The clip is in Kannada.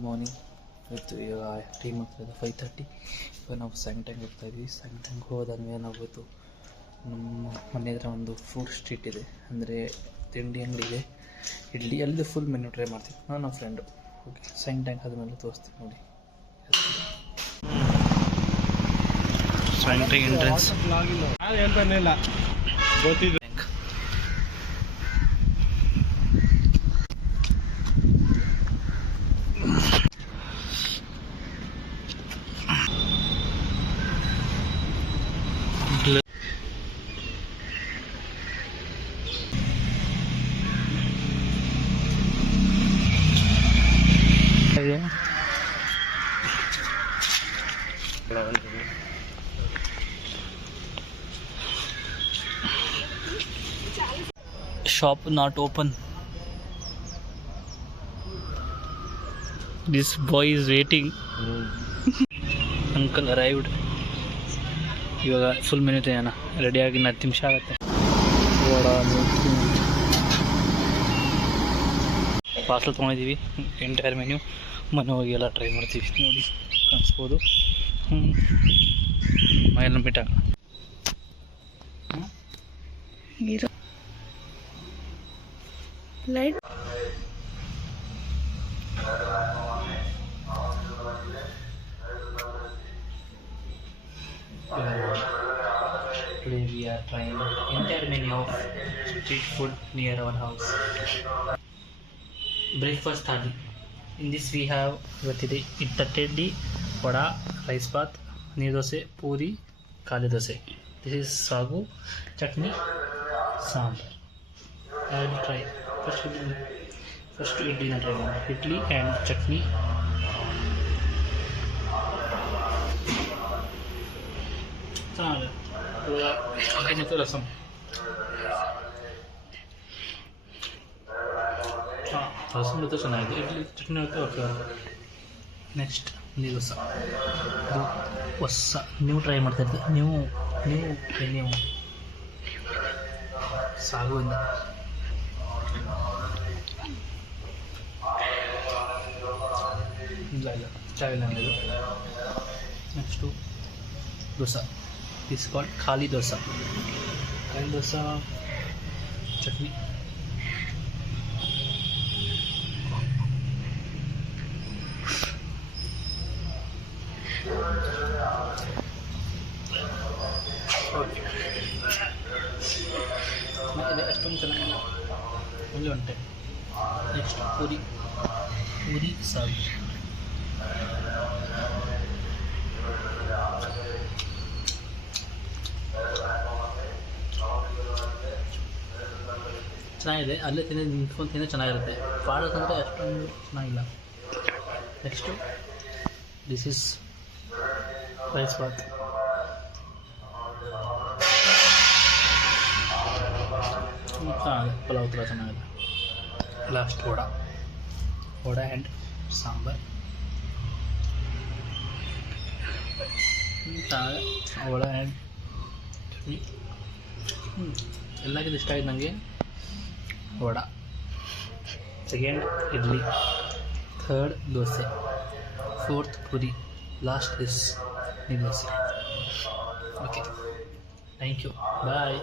Good morning. ಇವತ್ತು ಇವಾಗ ಟೈಮ್ ಆಗ್ತಾಯಿದೆ 5:30. ಇವಾಗ ನಾವು ಸಾಯಂಕಾಲ ಹೋಗ್ತಾ ಇದ್ವಿ. ಸಾಯಂಕಾಲ ಹೋದಾದ್ಮೇಲೆ ನಾವು ಇವತ್ತು ನಮ್ಮ ಮನೆ ಹತ್ರ ಒಂದು ಫುಡ್ ಸ್ಟ್ರೀಟ್ ಇದೆ, ಅಂದರೆ ತಿಂಡಿ ಅಂಗಡಿ ಇದೆ, ಇಡ್ಲಿ. ಅಲ್ಲಿ ಫುಲ್ ಮೆನು ಟ್ರೈ ಮಾಡ್ತೀವಿ ನಾನು ನಮ್ಮ ಫ್ರೆಂಡು. ಓಕೆ, ಸಾಯಂಕಾಲ ಆದಮೇಲೆ ತೋರಿಸ್ತೀವಿ ನೋಡಿ. ಸಾಯಂಕಾಲ ಎಂಟ್ರೆನ್ಸ್ ಹೇಳ್ತಾನಿಲ್ಲ ಗೊತ್ತಿದೆ. Shop not open. This boy is waiting. Uncle arrived. ಇವಾಗ ಫುಲ್ ಮೆನು ತಿನ್ನೋಣ. ರೆಡಿಯಾಗಿ 10 ನಿಮಿಷ ಆಗುತ್ತೆ. ಪಾರ್ಸಲ್ ತೊಗೊಂಡಿದ್ದೀವಿ. ಎಂಟೈರ್ ಮೆನ್ಯು ಮನೆ ಹೋಗಿ ಎಲ್ಲ ಟ್ರೈ ಮಾಡ್ತೀವಿ. ನೋಡಿ ಕಾಣಿಸ್ಬೋದು. ಮೈಲ್ ಬಿಟ್ಟಾಗ light Today we are trying entire menu of street food near our house. Breakfast thali. In this we have ಇವತ್ತಿದೆ ಇಡ್ಲಿ, ವಡಾ, ರೈಸ್ ಬಾತ್, ನೀರು ದೋಸೆ, ಪೂರಿ, ಖಾಲಿ dosa. This is sagu, chutney, sambar. I will try. First idli na try ಮಾಡೋಣ. Idli and chutney. ಚೆನ್ನಾಗಿದೆ. ರಸಮ್. ರಸಮ್ ಜೊತೆ ಚೆನ್ನಾಗಿದೆ. ಇಡ್ಲಿ ಚಟ್ನಿ ಜೊತೆ ಓಕೆ. ನೆಕ್ಸ್ಟ್ ನೀರು ದೋಸೆ. ಇದು ಹೊಸ ನೀವು ಟ್ರೈ ಮಾಡ್ತಾ ಇರ್ತೀವಿ. ನೀವು ಸಾಗುವಿಂದ ಇಲ್ಲ ಚಾವಿಲ್ಲ ಇದು. ನೆಕ್ಸ್ಟು ದೋಸೆ. ದಿಸ್ ಕಾಲ್ಡ್ ಖಾಲಿ ದೋಸೆ. ಚಟ್ನಿ. ಅಷ್ಟೊಂದು ಚೆನ್ನಾಗಿಲ್ಲ, only one time. Next puri ಸಾಗು. ಚೆನ್ನಾಗಿದೆ. ಅಲ್ಲೇ ನಿಂತ್ಕೊಂಡು ತಿಂದರೆ ಚೆನ್ನಾಗಿರುತ್ತೆ. ಫಾಡಸ್ ಅಂದರೆ ಅಷ್ಟೊಂದು ಚೆನ್ನಾಗಿಲ್ಲ. Next this is rice bath. ಚೆನ್ನಾಗಿದೆ. ಪಲಾವ್ ಥರ ಚೆನ್ನಾಗಿದೆ. Last vada and sambar. ಚೆನ್ನಾಗಿದೆ. ವಡಾ ಆ್ಯಂಡ್ ಚಟ್ನಿ. ಎಲ್ಲಕ್ಕಿಂತ ಇಷ್ಟ ಆಗಿದೆ ನನಗೆ vada. Second idli, third dosa, fourth puri, last is neer dosa. Okay, thank you, bye.